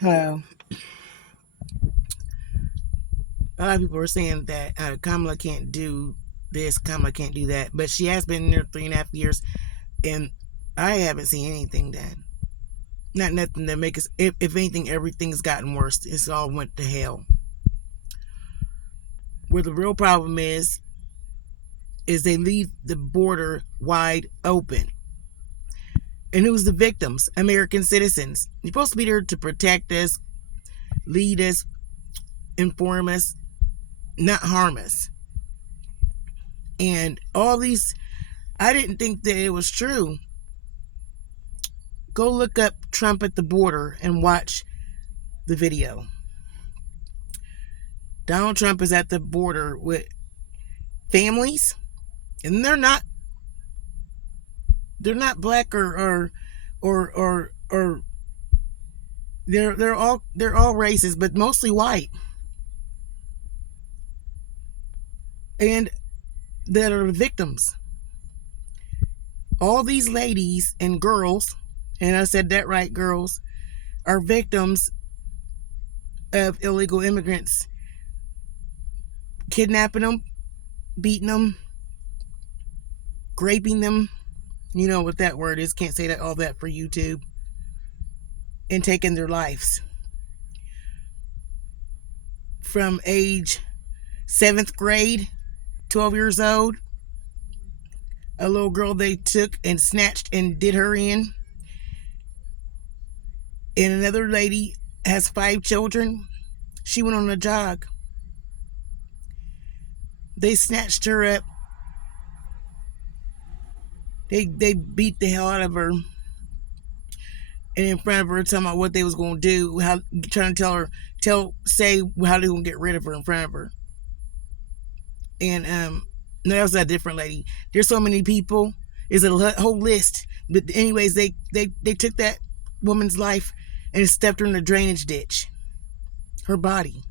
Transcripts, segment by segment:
Hello. A lot of people are saying that Kamala can't do this, Kamala can't do that, but she has been in there 3.5 years, and I haven't seen anything done. Not nothing that make us. If anything, everything's gotten worse. It's all went to hell. Where the real problem is they leave the border wide open. And who's the victims? American citizens. You're supposed to be there to protect us, lead us, inform us, not harm us. And all these, I didn't think that it was true. Go look up Trump at the border and watch the video. Donald Trump is at the border with families, and they're not black or they're all races, but mostly white, and that are the victims. All these ladies and girls, and I said that right, girls, are victims of illegal immigrants kidnapping them, beating them, raping them. You know what that word is. Can't say that all that for YouTube. And taking their lives. From age 7th grade, 12 years old, a little girl they took and snatched and did her in. And another lady has 5 children. She went on a jog. They snatched her up. They beat the hell out of her. And in front of her, talking about what they was going to do, trying to say how they going to get rid of her in front of her. And that was a different lady. There's so many people. It's a whole list. But anyways, they took that woman's life and stepped her in the drainage ditch. Her body.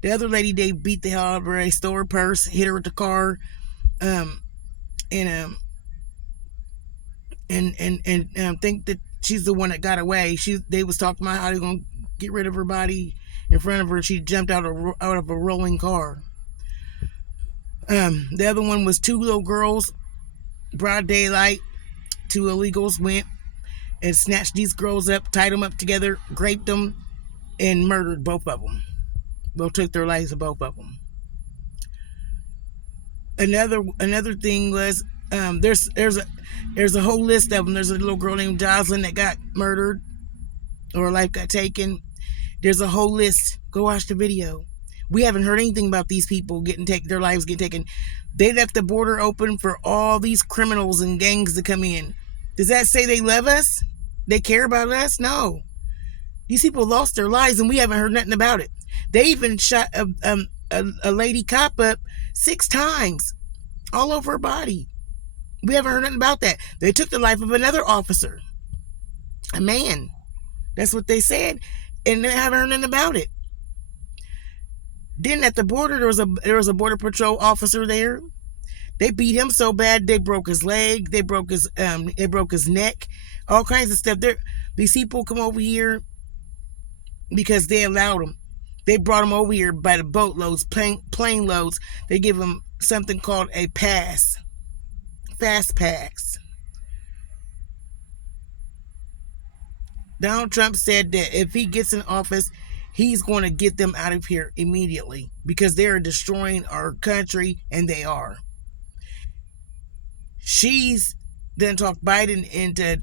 The other lady, they beat the hell out of her. They stole her purse, hit her with the car, and think that she's the one that got away. They was talking about how they're gonna get rid of her body in front of her. She jumped out of a rolling car. The other one was 2 little girls, broad daylight. 2 illegals went and snatched these girls up, tied them up together, raped them, and murdered both of them. Well, took their lives of both of them. Another thing was there's a whole list of them. There's a little girl named Jocelyn that got murdered, or her life got taken. There's a whole list. Go watch the video. We haven't heard anything about these people their lives getting taken. They left the border open for all these criminals and gangs to come in. Does that say they love us? They care about us? No. These people lost their lives and we haven't heard nothing about it. They even shot a lady cop up 6 times, all over her body. We haven't heard nothing about that. They took the life of another officer, a man. That's what they said, and they haven't heard nothing about it. Then at the border, there was a border patrol officer there. They beat him so bad they broke his leg, they broke his neck, all kinds of stuff. These people come over here because they allowed them. They brought them over here by the boatloads, plane loads. They give them something called a pass, fast pass. Donald Trump said that if he gets in office, he's going to get them out of here immediately because they are destroying our country, and they are. She's then talked Biden into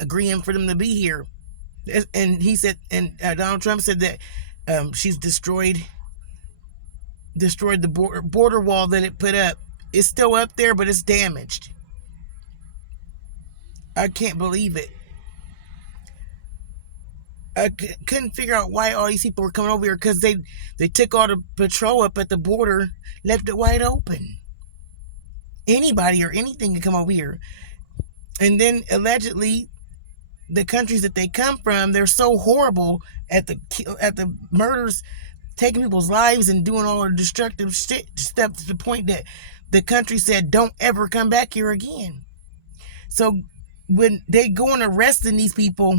agreeing for them to be here. And he said, and Donald Trump said that she's destroyed the border wall that it put up. It's still up there, but it's damaged. I can't believe it. I couldn't figure out why all these people were coming over here, because they took all the patrol up at the border, left it wide open. Anybody or anything can come over here. And then allegedly, the countries that they come from, they're so horrible at the murders, taking people's lives and doing all the destructive stuff to the point that the country said, don't ever come back here again. So when they go and arresting these people,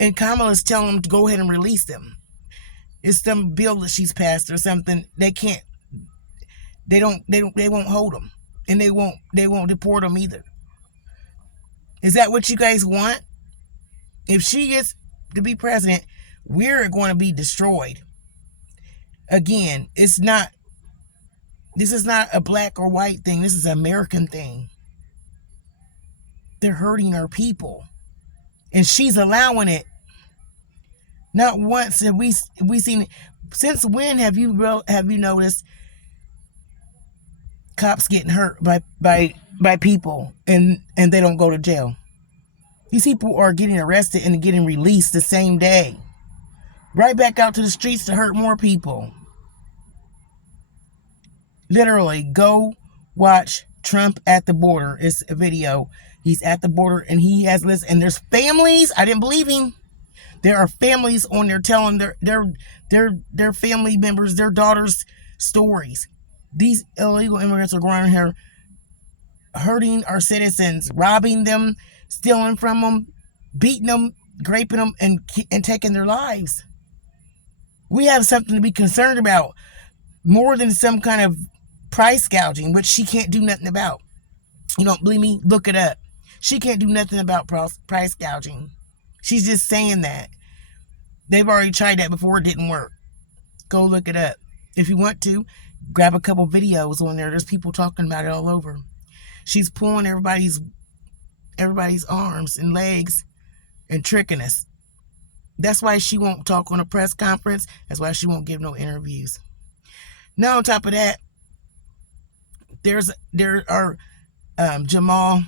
And Kamala's telling them to go ahead and release them. It's some bill that she's passed or something. They can't. They won't hold them, and they won't deport them either. Is that what you guys want? If she gets to be president, we're going to be destroyed. Again, this is not a black or white thing. This is an American thing. They're hurting our people, and she's allowing it. Not once have we seen it. Since when have you noticed cops getting hurt by people and they don't go to jail? These people are getting arrested and getting released the same day. Right back out to the streets to hurt more people. Literally, go watch Trump at the border. It's a video. He's at the border and he has lists, and there's families. I didn't believe him. There are families on there telling their family members, their daughters' stories. These illegal immigrants are going here hurting our citizens, robbing them, stealing from them, beating them, raping them, and taking their lives. We have something to be concerned about, more than some kind of price gouging, which she can't do nothing about. You don't believe me? Look it up. She can't do nothing about price gouging. She's just saying that. They've already tried that before. It didn't work. Go look it up. If you want to, grab a couple videos on there. There's people talking about it all over. She's pulling everybody's arms and legs and tricking us. That's why she won't talk on a press conference. That's why she won't give no interviews. Now, on top of that, there are Jamal,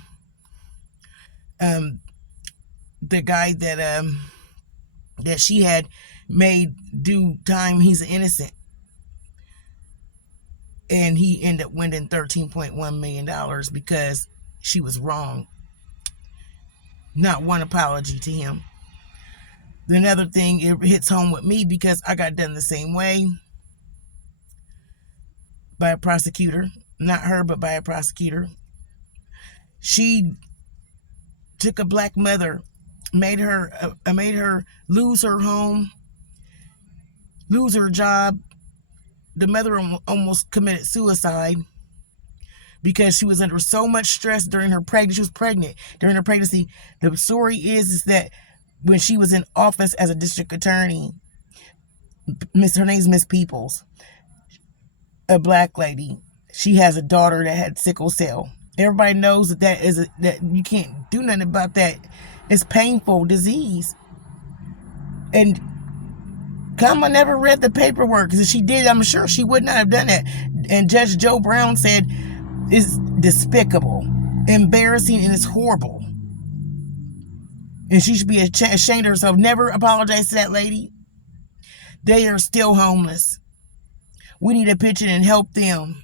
the guy that she had made do time. He's innocent, and he ended up winning $13.1 million because she was wrong. Not one apology to him. Another thing, it hits home with me because I got done the same way by a prosecutor. Not her, but by a prosecutor. She took a black mother, made her lose her home, lose her job. The mother almost committed suicide because she was under so much stress during her pregnancy. She was pregnant during her pregnancy. The story is that when she was in office as a district attorney, her name's Miss Peoples, a black lady. She has a daughter that had sickle cell. Everybody knows that you can't do nothing about that. It's painful disease. And Kamala never read the paperwork. Because if she did, I'm sure she would not have done it. And Judge Joe Brown said it's despicable, embarrassing, and it's horrible. And she should be ashamed of herself. Never apologize to that lady. They are still homeless. We need to pitch in and help them.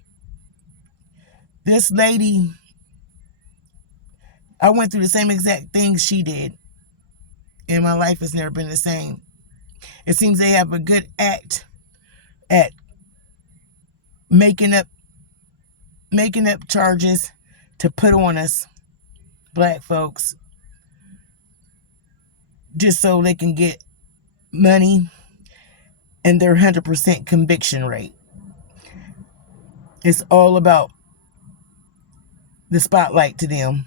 This lady, I went through the same exact things she did. And my life has never been the same. It seems they have a good act at making up charges to put on us, black folks, just so they can get money and their 100% conviction rate. It's all about the spotlight to them.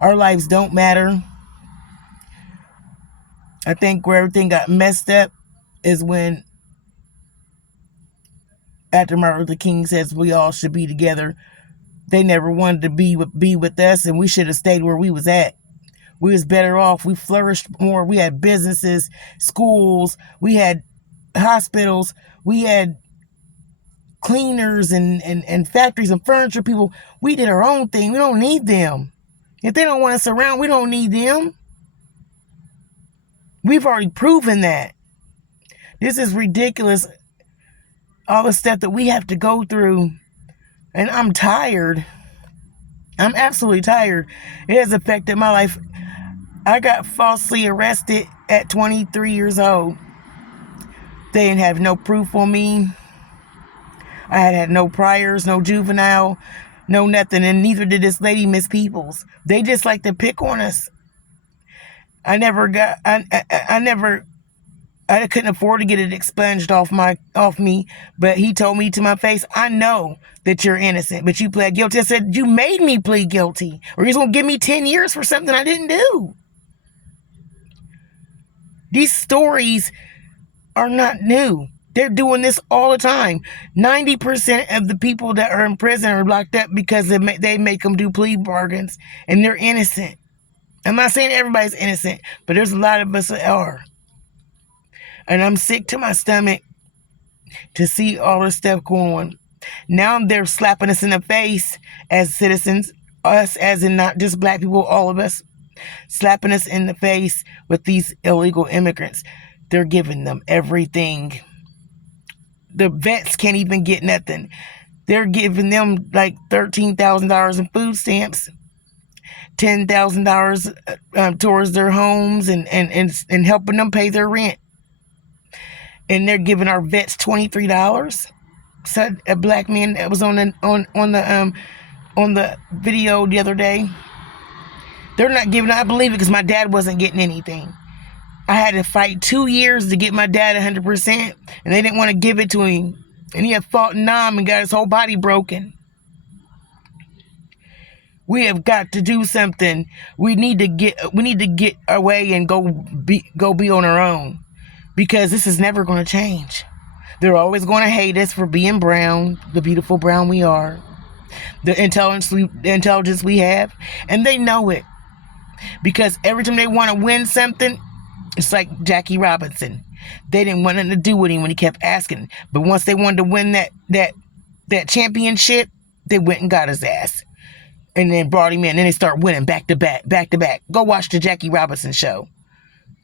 Our lives don't matter. I think where everything got messed up is when, after Martin Luther King says we all should be together, they never wanted to be with us, and we should have stayed where we was at. We was better off. We flourished more. We had businesses, schools, we had hospitals, we had cleaners and factories and furniture people. We did our own thing. We don't need them. If they don't want us around, we don't need them. We've already proven that. This is ridiculous. All the stuff that we have to go through. And I'm tired. I'm absolutely tired. It has affected my life. I got falsely arrested at 23 years old. They didn't have no proof on me. I had no priors, no juvenile, no nothing. And neither did this lady, Miss Peoples. They just like to pick on us. I never got. I never. I couldn't afford to get it expunged off me, but he told me to my face, I know that you're innocent, but you pled guilty. I said, you made me plead guilty, or he's gonna give me 10 years for something I didn't do. These stories are not new. They're doing this all the time. 90% of the people that are in prison are locked up because they make them do plea bargains, and they're innocent. I'm not saying everybody's innocent, but there's a lot of us that are. And I'm sick to my stomach to see all this stuff going on. Now they're slapping us in the face as citizens, us as in not just black people, all of us, slapping us in the face with these illegal immigrants. They're giving them everything. The vets can't even get nothing. They're giving them like $13,000 in food stamps, $10,000 towards their homes, and helping them pay their rent. And they're giving our vets $23. So a black man that was on the video the other day. They're not giving. I believe it because my dad wasn't getting anything. I had to fight 2 years to get my dad 100%, and they didn't want to give it to him. And he had fought Nam and got his whole body broken. We have got to do something. We need to get away and go be on our own, because this is never going to change. They're always going to hate us for being brown, the beautiful brown we are, the intelligence we have, and they know it. Because every time they want to win something, it's like Jackie Robinson. They didn't want nothing to do with him when he kept asking. But once they wanted to win that championship, they went and got his ass. And then brought him in. Then they start winning back to back. Go watch the Jackie Robinson show.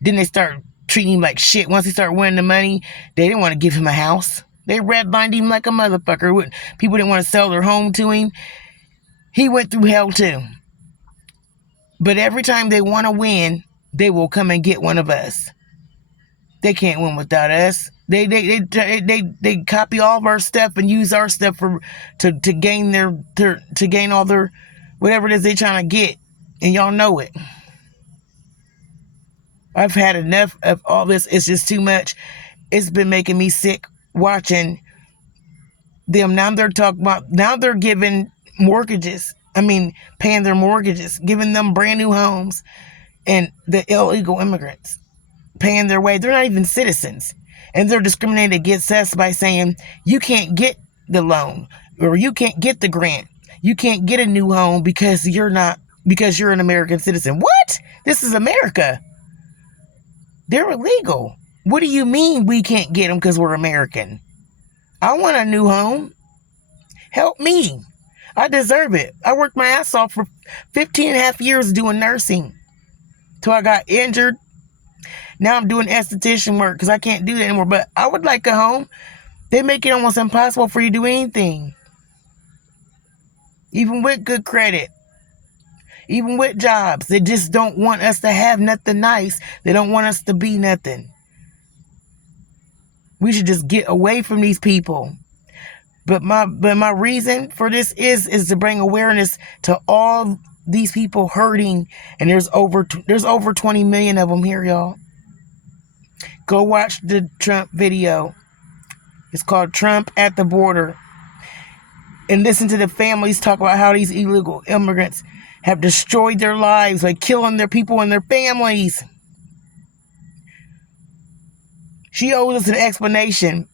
Then they start treating him like shit. Once he started winning the money, they didn't want to give him a house. They redlined him like a motherfucker. People didn't want to sell their home to him. He went through hell too. But every time they want to win, they will come and get one of us. They can't win without us. They copy all of our stuff and use our stuff to gain all their whatever it is they're trying to get, and y'all know it. I've had enough of all this. It's just too much. It's been making me sick watching them. Now they're giving mortgages. Paying their mortgages, giving them brand new homes, and the illegal immigrants paying their way. They're not even citizens, and they're discriminating against us by saying you can't get the loan, or you can't get the grant, you can't get a new home because you're an American citizen. What? This is America. They're illegal. What do you mean we can't get them because we're American? I want a new home. Help me. I deserve it. I worked my ass off for 15 and a half years doing nursing till I got injured. Now I'm doing esthetician work because I can't do that anymore. But I would like a home. They make it almost impossible for you to do anything. Even with good credit. Even with jobs. They just don't want us to have nothing nice. They don't want us to be nothing. We should just get away from these people. But my reason for this is to bring awareness to all these people hurting, and there's over 20 million of them here, y'all. Go watch the Trump video. It's called Trump at the Border, and listen to the families talk about how these illegal immigrants have destroyed their lives by killing their people and their families. She owes us an explanation.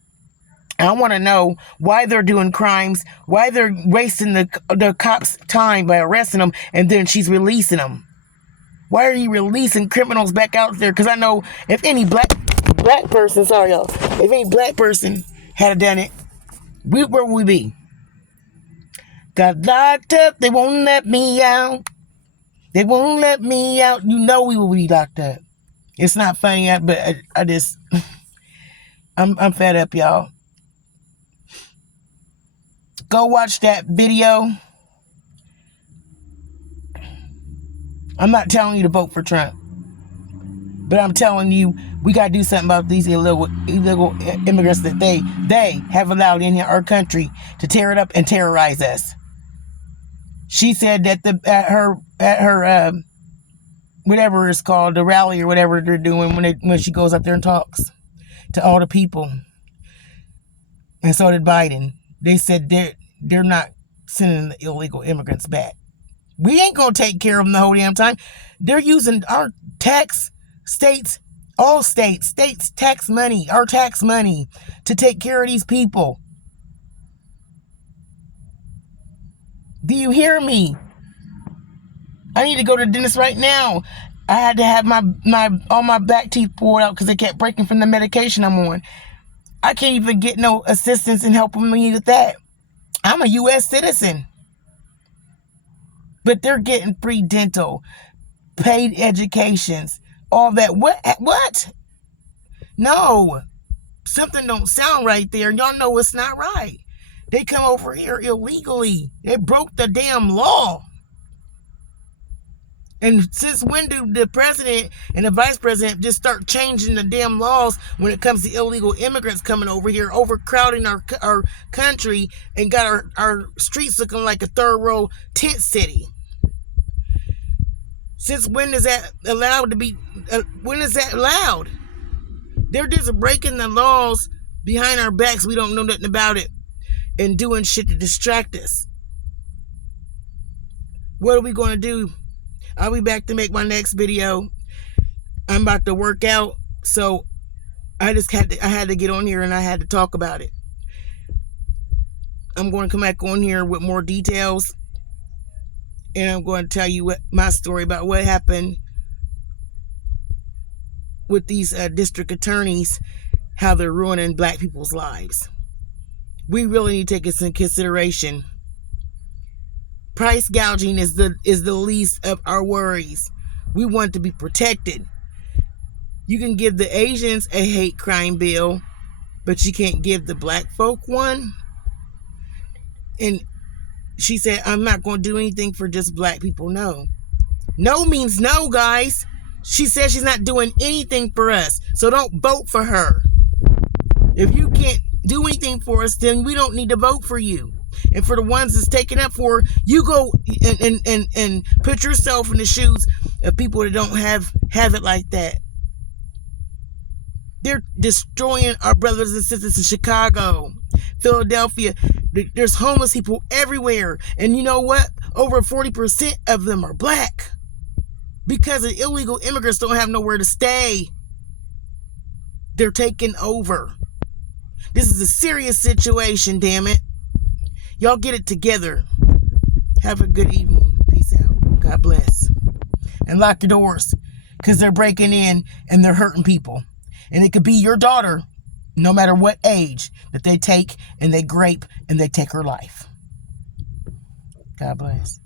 I want to know why they're doing crimes, why they're wasting the cops' time by arresting them, and then she's releasing them. Why are you releasing criminals back out there? Because I know if any black person, sorry y'all, if any black person had done it, where would we be? Got locked up, they won't let me out. They won't let me out. You know we will be locked up. It's not funny, but I just, I'm fed up, y'all. Go watch that video. I'm not telling you to vote for Trump, but I'm telling you we got to do something about these illegal immigrants that they have allowed in our country to tear it up and terrorize us. She said that at her whatever it's called, the rally or whatever they're doing when she goes up there and talks to all the people. And so did Biden. They said they're not sending the illegal immigrants back. We ain't gonna take care of them the whole damn time. They're using our all states tax money, our tax money, to take care of these people. Do you hear me? I need to go to the dentist right now. I had to have all my back teeth pulled out because they kept breaking from the medication I'm on. I can't even get no assistance in helping me with that. I'm a U.S. citizen. But they're getting free dental, paid educations, all that. What? No. Something don't sound right there. Y'all know it's not right. They come over here illegally. They broke the damn law. And since when do the president and the vice president just start changing the damn laws when it comes to illegal immigrants coming over here, overcrowding our country and got our streets looking like a third world tent city? Since when is that allowed to be? When is that allowed? They're just breaking the laws behind our backs. We don't know nothing about it and doing shit to distract us. What are we going to do? I'll be back to make my next video. I'm about to work out, so I had to get on here and I had to talk about it. I'm going to come back on here with more details, and I'm going to tell you my story about what happened with these district attorneys, how they're ruining black people's lives. We really need to take this in consideration. Price gouging is the least of our worries. We want to be protected. You can give the Asians a hate crime bill, but you can't give the black folk one. And she said, I'm not going to do anything for just black people. No. No means no, guys. She said she's not doing anything for us. So don't vote for her. If you can't do anything for us, then we don't need to vote for you. And for the ones that's taken up for, you go and put yourself in the shoes of people that don't have it like that. They're destroying our brothers and sisters in Chicago, Philadelphia. There's homeless people everywhere. And you know what? Over 40% of them are black. Because the illegal immigrants don't have nowhere to stay. They're taking over. This is a serious situation, damn it. Y'all get it together. Have a good evening. Peace out. God bless. And lock your doors, because they're breaking in and they're hurting people. And it could be your daughter, no matter what age, that they take and they grape and they take her life. God bless.